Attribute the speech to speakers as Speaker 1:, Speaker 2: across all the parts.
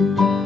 Speaker 1: Thank you.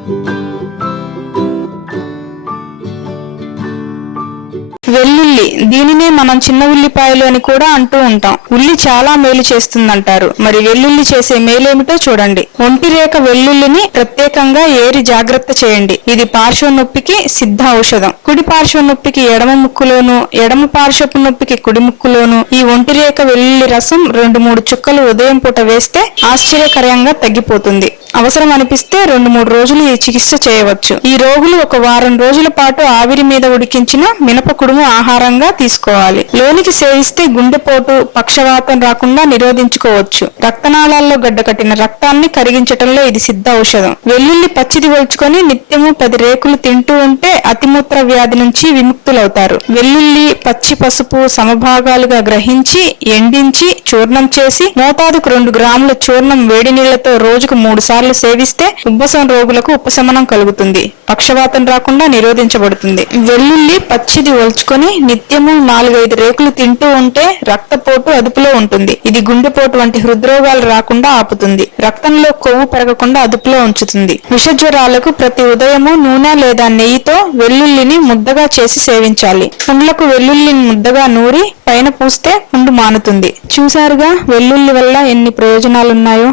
Speaker 1: వెల్లుల్లి. దీనినే మనం చిన్న ఉల్లిపాయలు అని కూడా అంటూ ఉంటాం. ఉల్లి చాలా మేలు చేస్తుందంటారు. మరి వెల్లుల్లి చేసే మేలేమిటో చూడండి. ఒంటి రేఖ వెల్లుల్లిని ప్రత్యేకంగా ఏరి జాగ్రత్త చేయండి. ఇది పార్శ్వ నొప్పికి సిద్ధ ఔషధం. కుడి పార్శ్వ నొప్పికి ఎడమ ముక్కులోను ఎడమ పార్శ్వపు నొప్పికి కుడి ముక్కులోను ఈ ఒంటి రేఖ వెల్లుల్లి రసం రెండు మూడు చుక్కలు ఉదయం పూట వేస్తే ఆశ్చర్యకరంగా తగ్గిపోతుంది. అవసరం అనిపిస్తే రెండు మూడు రోజులు ఈ చికిత్స చేయవచ్చు. ఈ రోగులు ఒక వారం రోజుల పాటు ఆవిరి మీద ఉడికించిన మినప కుడుము ఆహారంగా తీసుకోవాలి. లోనికి సేవిస్తే గుండెపోటు పక్షవాతం రాకుండా నిరోధించుకోవచ్చు. రక్తనాళాల్లో గడ్డకట్టిన రక్తాన్ని కరిగించటంలో ఇది సిద్ధ ఔషధం. వెల్లుల్లి పచ్చిది ఒలుచుకొని నిత్యము పది రేకులు తింటూ ఉంటే అతిమూత్ర వ్యాధి నుంచి విముక్తులవుతారు. వెల్లుల్లి పచ్చి పసుపు సమభాగాలుగా గ్రహించి ఎండించి చూర్ణం చేసి మోతాదుకు రెండు గ్రాముల చూర్ణం వేడి నీళ్ళతో రోజుకు మూడు సార్లు సేవిస్తే ఉబ్బసం రోగులకు ఉపశమనం కలుగుతుంది. పక్షవాతం రాకుండా నిరోధించబడుతుంది. వెల్లుల్లి పచ్చిది ఒలుచుకొని నిత్యము నాలుగైదు రేకులు తింటూ ఉంటే రక్తపోటు అదుపులో ఉంటుంది. ఇది గుండెపోటు వంటి హృద్రోగాలు రాకుండా ఆపుతుంది. రక్తంలో కొవ్వు పెరగకుండా అదుపులో ఉంచుతుంది. విషజ్వరాలకు ప్రతి ఉదయము నూనె లేదా నెయ్యితో వెల్లుల్లిని ముద్దగా చేసి సేవించాలి. పుండ్లకు వెల్లుల్లిని ముద్దగా నూరి పైన పూస్తే పుండు మానుతుంది. చూశారుగా వెల్లుల్లి వల్ల ఎన్ని ప్రయోజనాలున్నాయో?